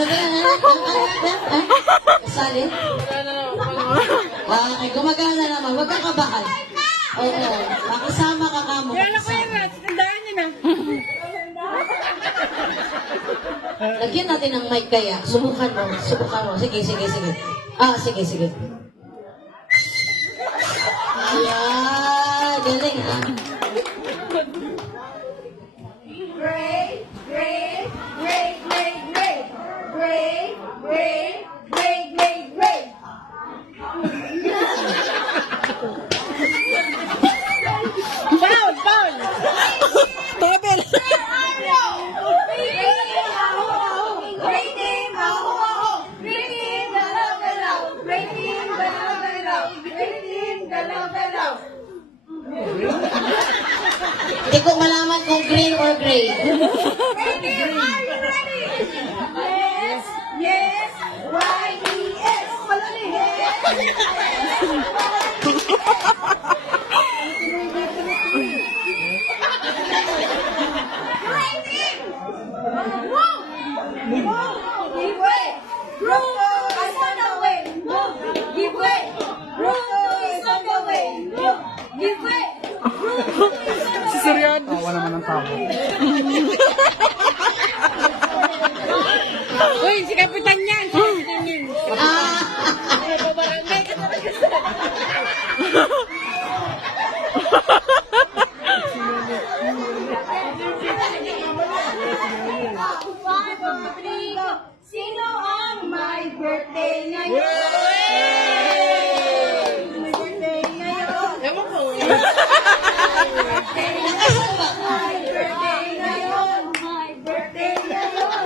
Ano ba? Kasali? Okay, gumagana naman. Huwag kang kabahan. Oo, makasama ka kamo. Yan ako yung rats. Tandaan niyo na. Lagyan natin ng mic kaya. Subukan mo. Subukan mo. Sige, sige, sige. Ah, sige, sige. Ayan. Galing, ah. Great, great, great, great, great. Great, great, great, great, great. Foul! Foul! Tebel! Great team, aho, aho. Great team, galaw, galaw. Great team, galaw, galaw. Great team, galaw, galaw. Hindi ko malaman kung green or gray. Great team, are you ready? Yes, yes, Y-E-S. Yes. Great team. Give way. Bruno is on the way. Give way. Bruno is on the way. Give way. Bruno is on the way. Seriyan. Awa naman ng tao. Uy, si Kapitan yan! Si Kapitan yan! Ah, Pabarangay ka talaga sa... One, two, three, go. Sino ang my birthday ngayon? My birthday ngayon. Ewan ko. Birthday ngayon. My birthday ngayon. My birthday ngayon.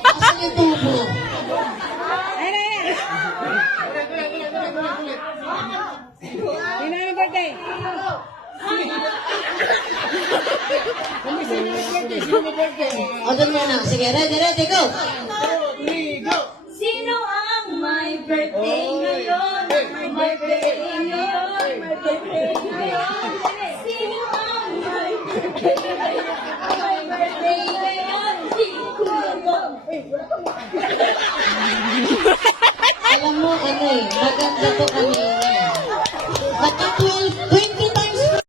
asan yung tubo? Ayun, ayun! Sino ang birthday? O, doon muna. Sige, ready, ready, go! Sino ang my birthday ngayon? My birthday ngayon. My birthday ngayon. Sino ang my birthday ngayon? My birthday ngayon. Si Kuya Bob. Alam mo, ano eh, maganda to kanina. Naka 12